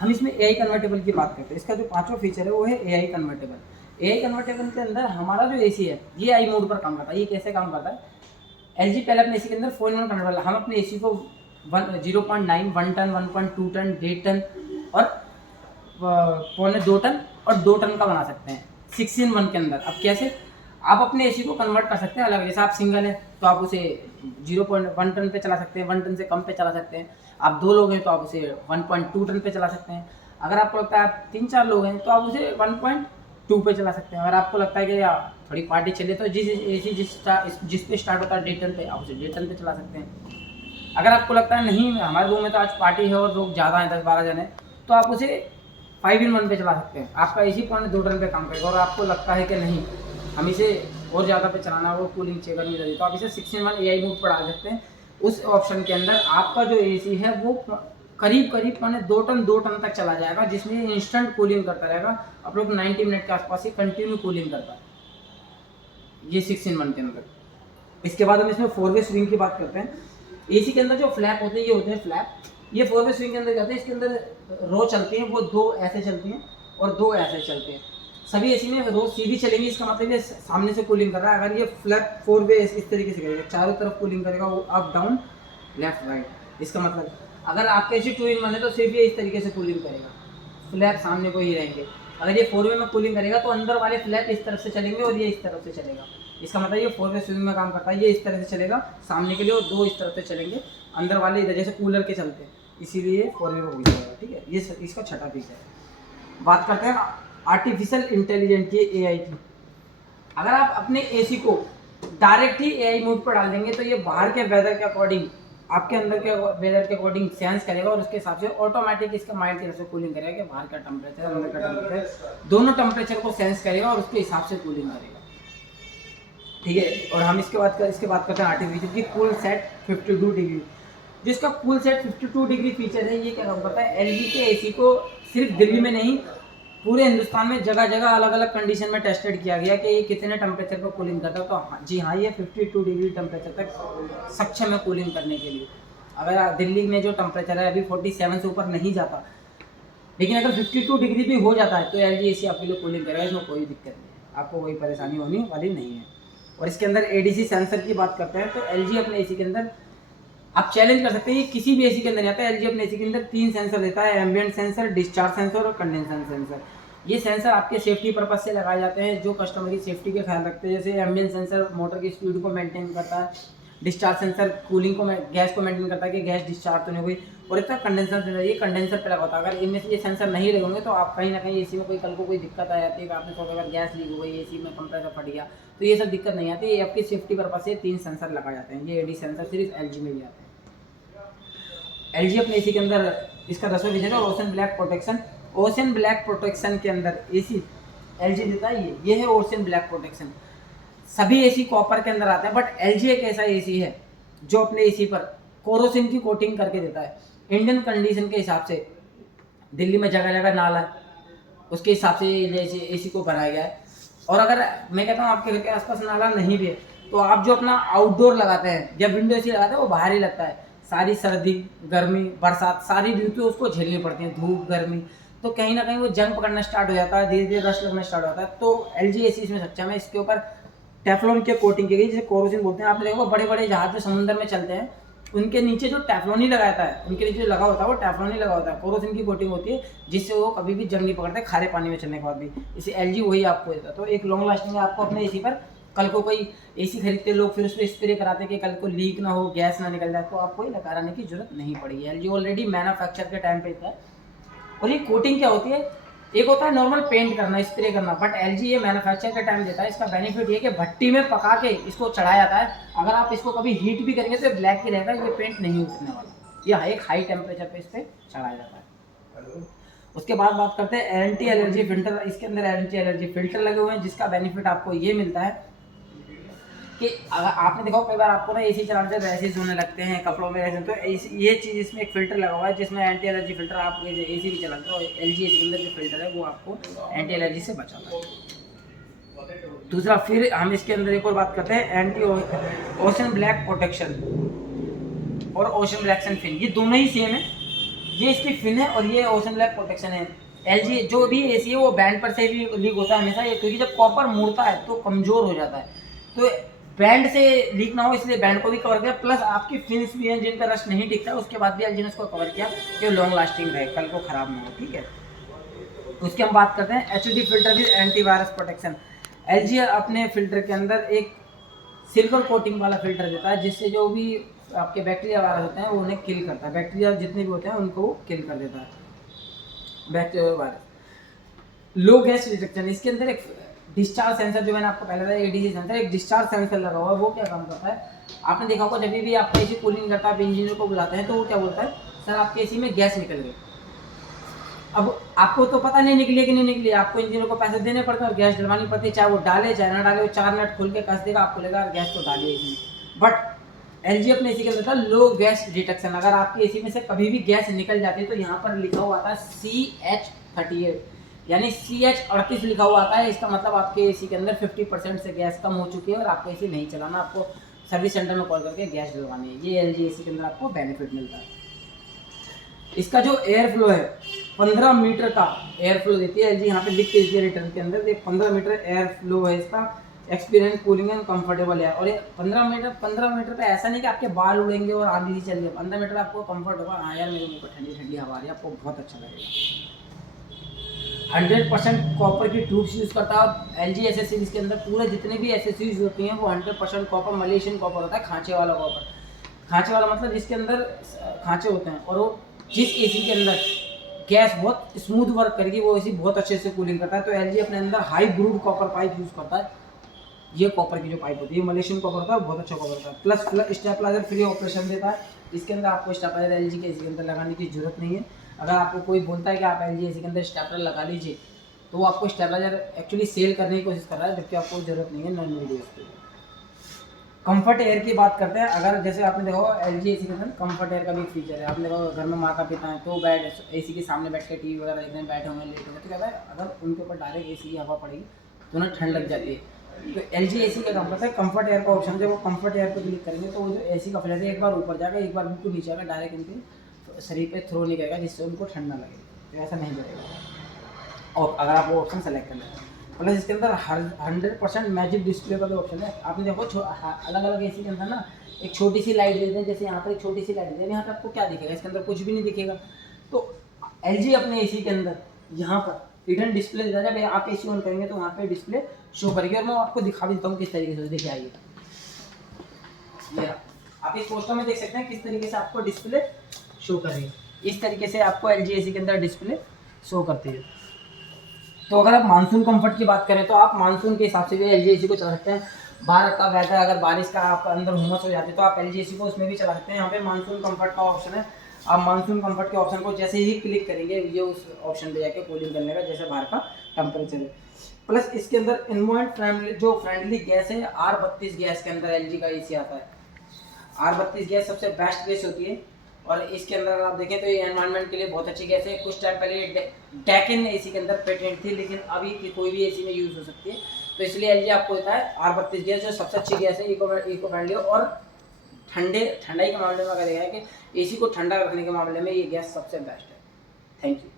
हम इसमें AI convertible की बात करते हैं। इसका जो पांचवा फीचर है वो है एआई कन्वर्टेबल। एआई कन्वर्टेबल के अंदर हमारा जो एसी है ये आई मोड पर काम करता है। ये कैसे काम करता है, एलजी पहले अपने एसी के अंदर 4-in-1 कन्वर्टर, हम अपने एसी को 0.9, 1 टन, 1.2 टन, 1.5 टन और 1.25 टन और 2 टन का बना सकते हैं 6-in-1 के अंदर। अब कैसे आप अपने एसी को कन्वर्ट कर सकते हैं अलग, जैसे आप सिंगल हैं तो आप उसे 0.1 टन पे चला सकते हैं, 1 टन से कम पे चला सकते हैं। आप 2 लोग हैं तो आप उसे 1.2 टन पे चला सकते हैं। अगर आपको लगता है आप 3-4 लोग हैं तो आप उसे 1.2 पे चला सकते हैं। अगर आपको लगता है कि यार थोड़ी पार्टी चले तो जिस एसी जिस पे स्टार्ट होता है 1.5 टन पे, आप उसे 1.5 टन पे चला सकते हैं। अगर आपको लगता है नहीं हमारे रूम में तो आज पार्टी है और लोग ज़्यादा हैं, 10-12 जने, तो आप उसे 5-in-1 पे चला सकते हैं। आपका एसी 2 टन पे काम करेगा। और आपको लगता है कि नहीं हम इसे और ज़्यादा पे चलाना है, वो कूलिंग चेक करनी चाहिए, तो आप इसे 6-in-1 एआई मोड पर डाल सकते हैं। उस ऑप्शन के अंदर आपका जो एसी है वो करीब 2 टन तक चला जाएगा, जिसमें इंस्टेंट कूलिंग करता रहेगा। आप लोग 90 मिनट के आसपास ही कंटिन्यू कूलिंग करता है ये 6-in-1 के अंदर। इसके बाद हम इसमें 4-वे स्विंग की बात करते हैं। एसी के अंदर जो फ्लैप होते हैं ये होते हैं फ्लैप। ये 4-वे स्विंग के अंदर क्या होता है, इसके अंदर रो चलती हैं, वो 2 ऐसे चलती हैं और 2 ऐसे चलते हैं। सभी एसी में रो सीधी चलेंगी, इसका मतलब ये सामने से कूलिंग कर रहा है। अगर ये फ्लैप 4-वे इस तरीके से करेगा, चारों तरफ कूलिंग करेगा, वो अप डाउन लेफ्ट राइट। इसका मतलब अगर आपके एसी 2-in-1 है तो सिर्फ ये इस तरीके से कूलिंग करेगा, फ्लैप सामने को ही रहेंगे। अगर ये 4-वे में कूलिंग करेगा तो अंदर वाले फ्लैप इस तरफ से चलेंगे और ये इस तरफ से चलेगा। इसका मतलब ये 4-वे स्विंग में काम करता है। ये इस तरह से चलेगा सामने के लिए और 2 इस तरफ से चलेंगे, अंदर वाले इधर, जैसे कूलर के चलते हैं, इसीलिए 4-वे में हो जाएगा। ठीक है, ये इसका छठा फीचर है। बात करते हैं आर्टिफिशियल इंटेलिजेंस की, एआई की। अगर आप अपने एसी को डायरेक्ट ही एआई मोड पर डाल देंगे तो ये बाहर के वेदर के अकॉर्डिंग आपके अंदर के वेदर के अकॉर्डिंग सेंस करेगा और उसके हिसाब से ऑटोमेटिक इसका माइंड की तरफ से कूलिंग करेगा कि बाहर का टेम्परेचर, अंदर का टेम्परेचर, दोनों टेम्परेचर को सेंस करेगा और उसके हिसाब से कूलिंग करेगा। ठीक है, और हम इसके बाद करते हैं आर्टिफिशियल की कूल सेट 52 डिग्री। जिसका कूल सेट 52 डिग्री फीचर है, ये क्या काम करता है, एलजी के एसी को सिर्फ दिल्ली में नहीं पूरे हिंदुस्तान में जगह जगह अलग अलग कंडीशन में टेस्टेड किया गया कि ये कितने टेम्परेचर पर कूलिंग करता है। तो जी हाँ, ये 52 डिग्री टेम्परेचर तक सक्षम है कूलिंग करने के लिए। अगर दिल्ली में जो टेम्परेचर है अभी 47 से ऊपर नहीं जाता, लेकिन अगर 52 डिग्री भी हो जाता है तो एलजी एसी आपके लिए कूलिंग करेगा, इसमें कोई दिक्कत नहीं है, आपको कोई परेशानी होने वाली नहीं है। और इसके अंदर एडीसी सेंसर की बात करते हैं तो एलजी अपने एसी के अंदर आप चैलेंज कर सकते हैं, ये किसी भी एसी के अंदर नहीं आता है। एलजी अपने एसी के अंदर 3 सेंसर देता है, एम्बिएंट सेंसर, डिस्चार्ज सेंसर और कंडेंसर सेंसर। ये सेंसर आपके सेफ्टी पर्पज से लगाए जाते हैं, जो कस्टमर की सेफ्टी का ख्याल रखते हैं। जैसे एम्बिएंट सेंसर मोटर की स्पीड को मेंटेन करता है, डिस्चार्ज सेंसर कूलिंग को, गैस को मेंटेन करता है कि गैस डिस्चार्ज तो नहीं हुई, और इतना कंडेंसर सेंसर ये कंडेंसर पे लगा होता है। अगर इनमें से ये सेंसर नहीं लगेंगे तो आप कहीं ना कहीं एसी में कोई कल को कोई दिक्कत आ जाती है कि आपने सोचा अगर गैस लीक हो गई, एसी में कंप्रेसर फट गया, तो ये सब दिक्कत नहीं आती। ये आपकी सेफ्टी पर्पज से 3 सेंसर लगाए जाते हैं। ये एडी सेंसर सिर्फ एलजी में भी आते हैं। एलजी अपने एसी के अंदर इसका 10वां फीचर है ocean black protection. Ocean black protection के अंदर एसी एलजी देता है, ये है ओशन ब्लैक प्रोटेक्शन। सभी एसी कॉपर के अंदर आते हैं, बट एलजी एक ऐसा एसी है जो अपने एसी पर कोरोसिन की कोटिंग करके देता है। इंडियन कंडीशन के हिसाब से दिल्ली में जगह जगह नाला है, उसके हिसाब से एसी को बनाया गया है। और अगर मैं कहता हूँ आपके घर के आसपास नाला नहीं भी है तो आप जो अपना आउटडोर लगाते हैं या विंडो एसी लगाते हैं वो बाहर ही लगता है। सारी सर्दी, गर्मी, बरसात, सारी ऋतु उसको झेलनी पड़ती हैं, धूप, गर्मी, तो कहीं ना कहीं वो जंग पकड़ना स्टार्ट हो जाता है, धीरे धीरे रश लगना स्टार्ट हो जाता है। तो एलजी एसी इसमें सक्षम है। इसके ऊपर टेफ्लॉन की कोटिंग की गई, जिसे कोरोसिन बोलते हैं। आपने देखो बड़े बड़े जहाज जो समुद्र में चलते हैं उनके नीचे जो टेफ्लॉन ही लगाता है, उनके नीचे जो लगा होता है वो टेफ्लॉन ही लगा होता है, कोरोसिन की कोटिंग होती है, जिससे वो कभी भी जंग नहीं पकड़ते खारे पानी में चलने के बाद भी। इसे एलजी वही आपको देता है। तो एक लॉन्ग लास्टिंग है आपको अपने एसी पर। कल को कोई एसी खरीदते लोग फिर उस पर स्प्रे कराते हैं कि कल को लीक ना हो, गैस ना निकल जाए, तो आपको ये लगाने की जरूरत नहीं पड़ेगी। एलजी ऑलरेडी मैन्युफैक्चर के टाइम पे था। और ये कोटिंग क्या होती है, एक होता है नॉर्मल पेंट करना, स्प्रे करना, बट एलजी ये मैन्युफैक्चर का टाइम देता है। इसका बेनिफिट ये कि भट्टी में पका के इसको चढ़ाया जाता है। अगर आप इसको कभी हीट भी करेंगे तो ब्लैक ही रहेगा, ये पेंट नहीं उतरने वाला। ये एक हाई टेम्परेचर पे इस पर चढ़ाया जाता है। उसके बाद बात करते हैं एंटी एलर्जी फिल्टर। इसके अंदर एंटी एलर्जी फिल्टर लगे हुए हैं, जिसका बेनिफिट आपको ये मिलता है कि अगर आपने देखा कई बार आपको ना एसी चलाने से रैशेज होने लगते हैं कपड़ों में, रैशेज, तो ये चीज़ इसमें एक फिल्टर लगा हुआ है जिसमें एंटी एलर्जी फिल्टर। आप एसी भी चलाते हो, एलजी एसी के अंदर जो फिल्टर है वो आपको एंटी एलर्जी से बचाता है। दूसरा, फिर हम इसके अंदर एक और बात करते हैं एंटी ओशन ब्लैक प्रोटेक्शन और ओशन ब्लैक फिन। ये दोनों ही सेम है, ये इसकी फिन है और ये ओशन ब्लैक प्रोटेक्शन है। एलजी जो भी एसी है वो बैंड पर से भी लीक होता है हमेशा, ये क्योंकि जब कॉपर मुड़ता है तो कमज़ोर हो जाता है, तो बैंड से लीक ना हो इसलिए बैंड को भी कवर किया, प्लस आपकी फिन्स भी हैं जिन पर रस्ट नहीं टिकता, उसके बाद भी एलजी ने उसको कवर किया कि लॉन्ग लास्टिंग रहे, कल को ख़राब ना हो। ठीक है, उसकी हम बात करते हैं HD filter with antivirus protection. LG अपने फिल्टर के अंदर एक सिल्वर कोटिंग वाला फिल्टर देता है, जिससे जो भी आपके बैक्टीरिया वायरस होते हैं वो उन्हें किल करता है, बैक्टीरिया जितने भी होते हैं उनको वो किल कर देता है, बैक्टीरिया वायरस। लो गैस डिटेक्शन, इसके अंदर एक डिस्चार्ज सेंसर, जो मैंने आपको पहले बताया एडीसी सेंसर, एक डिस्चार्ज सेंसर लगा हुआ है। वो क्या काम करता है, आपने देखा होगा जब भी आपका एसी कूलिंग करता है, आप इंजीनियर को बुलाते हैं तो वो क्या बोलता है, सर आपके एसी में गैस निकल गई। अब आपको तो पता नहीं निकली कि नहीं निकली, आपको इंजीनियर को पैसे देने पड़ते हैं और गैस डलवानी पड़ती है, चाहे वो डाले चाहे ना डाले, वो 4 नट खोल के कस देगा, आपको लगेगा गैस तो डाली है इसमें। बट एलजी अपने एसी के अंदर था लो गैस डिटेक्शन, अगर आपकी एसी में से कभी भी गैस निकल जाती है तो यहाँ पर लिखा हुआ था CH38 यानी CH38 लिखा हुआ आता है। इसका मतलब आपके एसी के अंदर 50% से गैस कम हो चुकी है और आपको एसी नहीं चलाना, आपको सर्विस सेंटर में कॉल करके गैस डलवानी है। ये एलजी एसी के अंदर आपको बेनिफिट मिलता है। इसका जो एयर फ्लो है 15 मीटर का एयर फ्लो देती है एलजी, यहाँ पे लिख के इसके रिटर्न के अंदर 15 मीटर एयर फ्लो है इसका, एक्सपीरियंस कूलिंग एंड कंफर्टेबल है। और ये 15 मीटर पे ऐसा नहीं कि आपके बाल उड़ेंगे और आंधी चल रही है, 15 मीटर आपको कंफर्ट होगा, हाँ यार मेरे मुंह पर ठंडी ठंडी हवा आ रही है, आपको बहुत अच्छा लगेगा। 100% कॉपर की ट्यूब्स यूज़ करता है एलजी एसेसरीज के अंदर, पूरे जितने भी एसेसरीज होती हैं वो 100% कॉपर, मलेशियन कॉपर होता है, खांचे वाला कॉपर। खांचे वाला मतलब जिसके अंदर खांचे होते हैं, और वो जिस एसी के अंदर गैस बहुत स्मूथ वर्क करेगी वो एसी बहुत अच्छे से कूलिंग करता है। तो एलजी अपने अंदर हाई ग्रूड कॉपर पाइप यूज़ करता है। ये कॉपर की जो पाइप होती है मलेशियन कॉपर होता है, बहुत अच्छा कॉपर होता है। प्लस स्टेबलाइजर फ्री ऑपरेशन देता है, इसके अंदर आपको स्टेबलाइजर एलजी के एसी के अंदर लगाने की जरूरत नहीं है। अगर आपको कोई बोलता है कि आप एलजी एसी के अंदर स्टेबलर लगा लीजिए तो वो आपको स्टेबलाइजर एक्चुअली सेल करने की कोशिश कर रहा है, जबकि आपको जरूरत नहीं है नॉन वीडियो के। कंफर्ट एयर की बात करते हैं, अगर जैसे आपने देखा होगा एलजी एसी के अंदर कंफर्ट एयर का भी फीचर है। आपने देखा होगा घर में माता पिता हैं तो बैठ एसी के सामने बैठ के टीवी वगैरह देखने बैठे होंगे, लेट होंगे, तो क्या है अगर उनके ऊपर डायरेक्ट एसी की हवा पड़ेगी तो उन्हें ठंड लग जाती है। तो एलजी एसी का काम करता है कंफर्ट एयर का ऑप्शन, जब वो कंफर्ट एयर पर क्लिक करेंगे तो वो जो एसी का फ्लैश है एक बार ऊपर जाएगा, एक बार बिल्कुल नीचे आएगा, डायरेक्ट इनके शरीर पे थ्रो नहीं करेगा, जिससे उनको ठंड ना लगे, तो ऐसा नहीं करेगा। और अगर आप वो ऑप्शन सेलेक्ट कर लें, प्लस इसके अंदर 100% मैजिक डिस्प्ले का भी ऑप्शन है। आपने देखो अलग अलग एसी के अंदर ना एक छोटी सी लाइट देते हैं, जैसे यहाँ पर एक छोटी सी लाइट देते हैं, यहाँ पर आपको क्या दिखेगा, इसके अंदर कुछ भी नहीं दिखेगा। तो एलजी अपने एसी के अंदर यहाँ पर हिडन डिस्प्ले देता है, जब आप एसी ऑन करेंगे तो वहाँ पे डिस्प्ले शो करेगी। और मैं आपको दिखा देता हूँ किस तरीके से, देखिए आइए, ये आप इस पोस्टर में देख सकते हैं किस तरीके से आपको डिस्प्ले शो करेगी। इस तरीके से आपको एलजी एसी के अंदर डिस्प्ले शो करती है। तो अगर आप मानसून कंफर्ट की बात करें तो आप मानसून के हिसाब से भी एलजी एसी को चला सकते हैं। बाहर का वेदर अगर बारिश का आपका अंदर हुमस हो जाती है तो आप एलजी एसी को उसमें भी चला सकते हैं। यहाँ पे मानसून कंफर्ट का ऑप्शन है, आप मानसून कंफर्ट के ऑप्शन को जैसे ही क्लिक करेंगे ये उस ऑप्शन पे जाके कूलिंग करने का, जैसे बाहर का टेम्परेचर है। प्लस इसके अंदर इन्वायरमेंट फ्रेंडली जो फ्रेंडली गैस है R32 गैस के अंदर एलजी का एसी आता है। R32 गैस सबसे बेस्ट गैस होती है और इसके अंदर अगर आप देखें तो ये एनवायरनमेंट के लिए बहुत अच्छी गैस है। कुछ टाइम पहले डैकिन एसी के अंदर पेटेंट थी, लेकिन अभी की कोई भी एसी में यूज़ हो सकती है, तो इसलिए एलजी आपको देता है R32 गैस, जो सबसे अच्छी गैस है, इको फ्रेंडली और ठंडाई के मामले में अगर यह है कि एसी को ठंडा रखने के मामले में ये गैस सबसे बेस्ट है। Thank you.